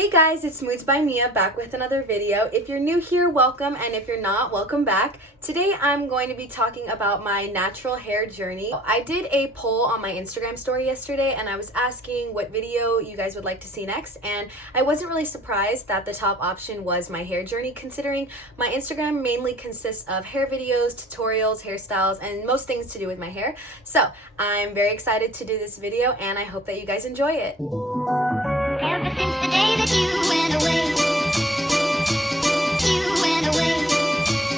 Hey guys, it's Moods by Mia back with another video. If you're new here, welcome, and if you're not, welcome back. Today I'm going to be talking about my natural hair journey. I did a poll on my Instagram story yesterday and I was asking what video you guys would like to see next, and I wasn't really surprised that the top option was my hair journey, considering my Instagram mainly consists of hair videos, tutorials, hairstyles, and most things to do with my hair. So I'm very excited to do this video and I hope that you guys enjoy it. Ever since the day that you went away,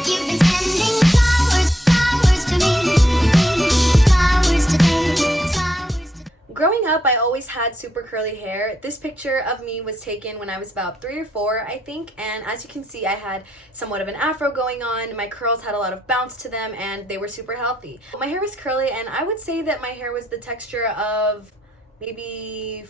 you've been sending flowers to me, flowers today, flowers today. Growing up, I always had super curly hair. This picture of me was taken when I was about 3 or 4, I think, and as you can see, I had somewhat of an afro going on. My curls had a lot of bounce to them and they were super healthy. My hair was curly and I would say that my hair was the texture of maybe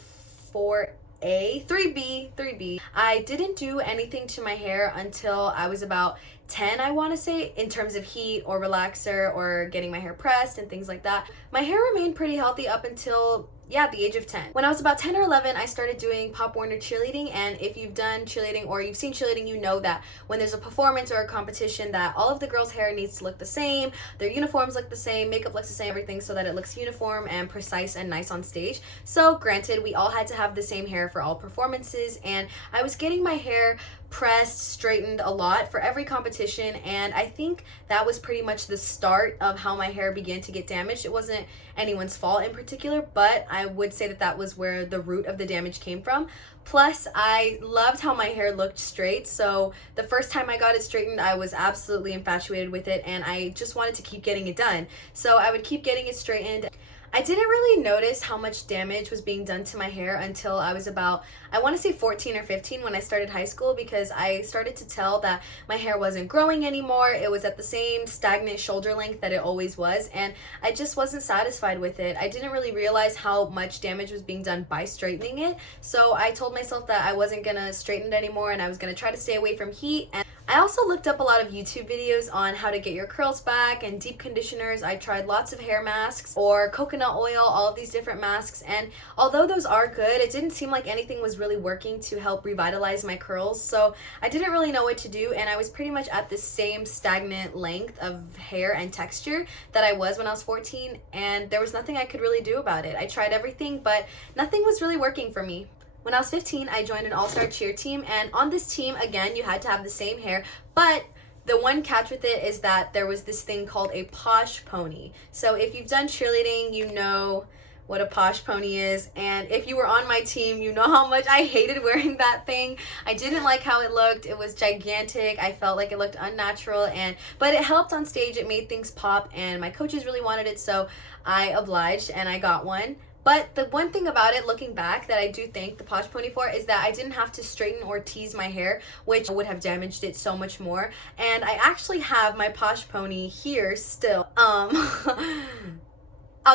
3B. I didn't do anything to my hair until I was about 10, I want to say, in terms of heat or relaxer or getting my hair pressed and things like that. My hair remained pretty healthy up until the age of 10. When I was about 10 or 11, I started doing Pop Warner cheerleading, and if you've done cheerleading or you've seen cheerleading, you know that when there's a performance or a competition that all of the girls' hair needs to look the same, their uniforms look the same, makeup looks the same, everything, so that it looks uniform and precise and nice on stage. So granted, we all had to have the same hair for all performances, and I was getting my hair pressed, straightened a lot for every competition, and I think that was pretty much the start of how my hair began to get damaged. It wasn't anyone's fault in particular, but I would say that that was where the root of the damage came from. Plus, I loved how my hair looked straight, so the first time I got it straightened, I was absolutely infatuated with it, and I just wanted to keep getting it done. So I would keep getting it straightened. I didn't really notice how much damage was being done to my hair until I was about, I want to say 14 or 15 when I started high school, because I started to tell that my hair wasn't growing anymore. It was at the same stagnant shoulder length that it always was, and I just wasn't satisfied with it. I didn't really realize how much damage was being done by straightening it, so I told myself that I wasn't gonna straighten it anymore and I was gonna try to stay away from heat. And I also looked up a lot of YouTube videos on how to get your curls back and deep conditioners. I tried lots of hair masks or coconut oil, all of these different masks, and although those are good, it didn't seem like anything was really working to help revitalize my curls, so I didn't really know what to do, and I was pretty much at the same stagnant length of hair and texture that I was when I was 14, and there was nothing I could really do about it. I tried everything, but nothing was really working for me. When I was 15, I joined an all-star cheer team, and on this team, again, you had to have the same hair, but the one catch with it is that there was this thing called a posh pony. So if you've done cheerleading, you know what a posh pony is, and if you were on my team, you know how much I hated wearing that thing. I didn't like how it looked. It was gigantic. I felt like it looked unnatural, but it helped on stage. It made things pop, and my coaches really wanted it, so I obliged and I got one. But the one thing about it, looking back, that I do thank the posh pony for is that I didn't have to straighten or tease my hair, which would have damaged it so much more. And I actually have my posh pony here still. I'll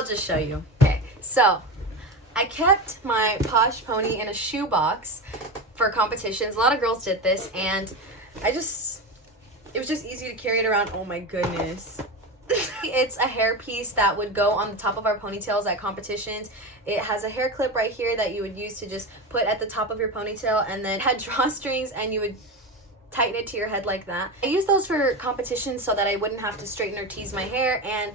just show you. Okay, so I kept my posh pony in a shoebox for competitions. A lot of girls did this, and it was just easy to carry it around. Oh my goodness. It's a hair piece that would go on the top of our ponytails at competitions. It has a hair clip right here that you would use to just put at the top of your ponytail, and then it had drawstrings and you would tighten it to your head like that. I used those for competitions so that I wouldn't have to straighten or tease my hair, and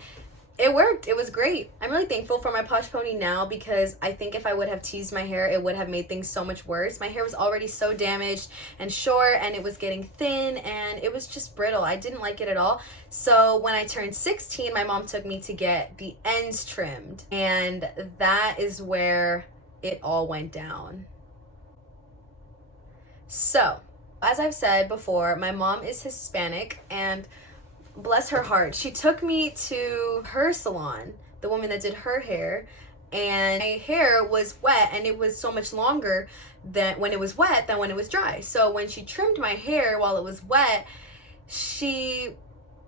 it worked. It was great. I'm really thankful for my posh pony now, because I think if I would have teased my hair, it would have made things so much worse. My hair was already so damaged and short, and it was getting thin, and it was just brittle. I didn't like it at all. So when I turned 16, my mom took me to get the ends trimmed, and that is where it all went down. So, as I've said before, my mom is Hispanic, and bless her heart, she took me to her salon, the woman that did her hair, and my hair was wet, and it was so much longer than when it was wet than when it was dry. So when she trimmed my hair while it was wet, she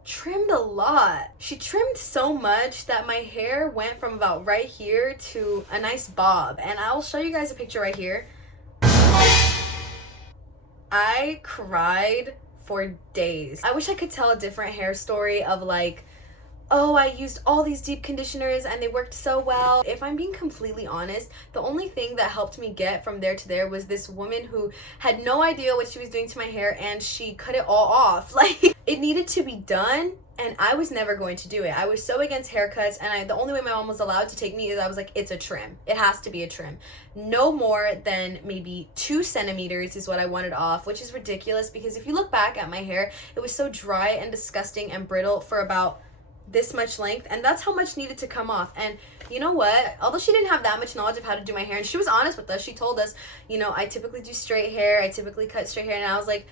trimmed a lot. She trimmed so much that my hair went from about right here to a nice bob, and I'll show you guys a picture right here. I cried for days. I wish I could tell a different hair story of like oh, I used all these deep conditioners and they worked so well. If I'm being completely honest, the only thing that helped me get from there to there was this woman who had no idea what she was doing to my hair, and she cut it all off. Like, it needed to be done, and I was never going to do it. I was so against haircuts, and the only way my mom was allowed to take me is I was like, it's a trim. It has to be a trim. No more than maybe 2 centimeters is what I wanted off, which is ridiculous because if you look back at my hair, it was so dry and disgusting and brittle for about this much length, and that's how much needed to come off. And you know what, although she didn't have that much knowledge of how to do my hair, and she was honest with us, she told us, you know, I typically do straight hair, I typically cut straight hair, and I was like,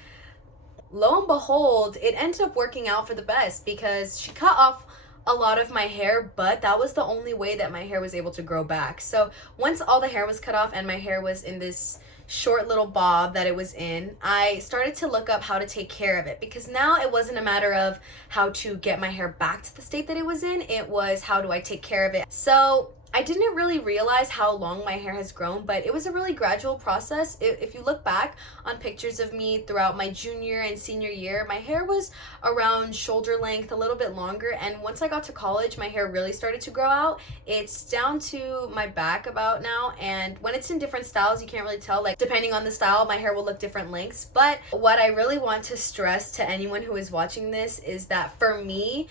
lo and behold, it ended up working out for the best because she cut off a lot of my hair, but that was the only way that my hair was able to grow back. So once all the hair was cut off and my hair was in this short little bob that it was in, I started to look up how to take care of it, because now it wasn't a matter of how to get my hair back to the state that it was in, it was how do I take care of it. So I didn't really realize how long my hair has grown, but it was a really gradual process. If you look back on pictures of me throughout my junior and senior year, my hair was around shoulder length, a little bit longer, and once I got to college, my hair really started to grow out. It's down to my back about now, and when it's in different styles, you can't really tell, like depending on the style, my hair will look different lengths. But what I really want to stress to anyone who is watching this is that for me,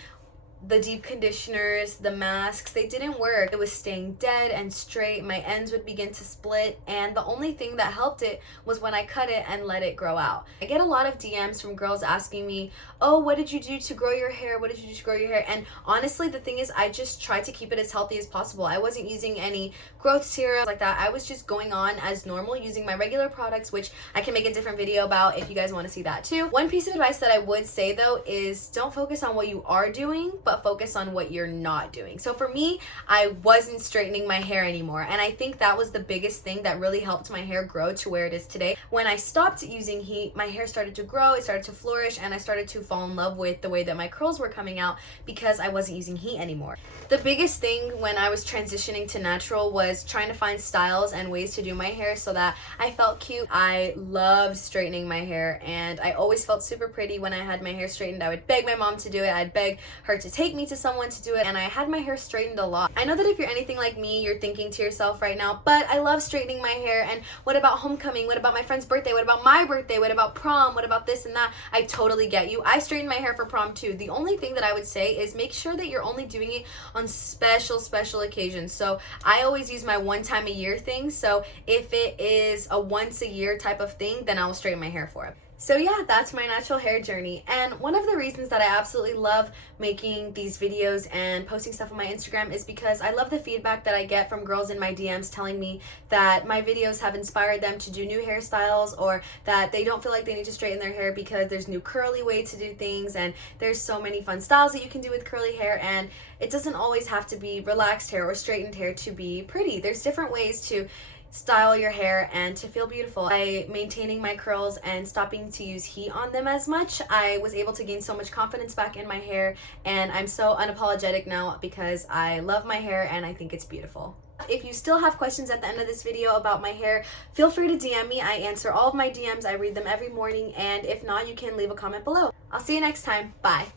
the deep conditioners, the masks, they didn't work. It was staying dead and straight. My ends would begin to split, and the only thing that helped it was when I cut it and let it grow out. I get a lot of DMs from girls asking me, oh, what did you do to grow your hair? What did you do to grow your hair? And honestly, the thing is, I just tried to keep it as healthy as possible. I wasn't using any growth serum like that. I was just going on as normal, using my regular products, which I can make a different video about if you guys want to see that too. One piece of advice that I would say though is don't focus on what you are doing, but focus on what you're not doing. So for me, I wasn't straightening my hair anymore, and I think that was the biggest thing that really helped my hair grow to where it is today. When I stopped using heat, my hair started to grow, it started to flourish, and I started to fall in love with the way that my curls were coming out because I wasn't using heat anymore. The biggest thing when I was transitioning to natural was trying to find styles and ways to do my hair so that I felt cute. I loved straightening my hair, and I always felt super pretty when I had my hair straightened. I would beg my mom to do it, I'd beg her to take me to someone to do it, and I had my hair straightened a lot. I know that if you're anything like me, you're thinking to yourself right now, but I love straightening my hair, and what about homecoming? What about my friend's birthday? What about my birthday? What about prom? What about this and that? I totally get you. I straightened my hair for prom too. The only thing that I would say is make sure that you're only doing it on special occasions. So I always use my one time a year thing. So if it is a once a year type of thing, then I'll straighten my hair for it. So yeah, that's my natural hair journey. And one of the reasons that I absolutely love making these videos and posting stuff on my Instagram is because I love the feedback that I get from girls in my DMs telling me that my videos have inspired them to do new hairstyles, or that they don't feel like they need to straighten their hair because there's new curly way to do things, and there's so many fun styles that you can do with curly hair, and it doesn't always have to be relaxed hair or straightened hair to be pretty. There's different ways to style your hair and to feel beautiful. By maintaining my curls and stopping to use heat on them as much, I was able to gain so much confidence back in my hair, and I'm so unapologetic now because I love my hair and I think it's beautiful. If you still have questions at the end of this video about my hair, feel free to DM me. I answer all of my DMs, I read them every morning, and if not, you can leave a comment below. I'll see you next time. Bye.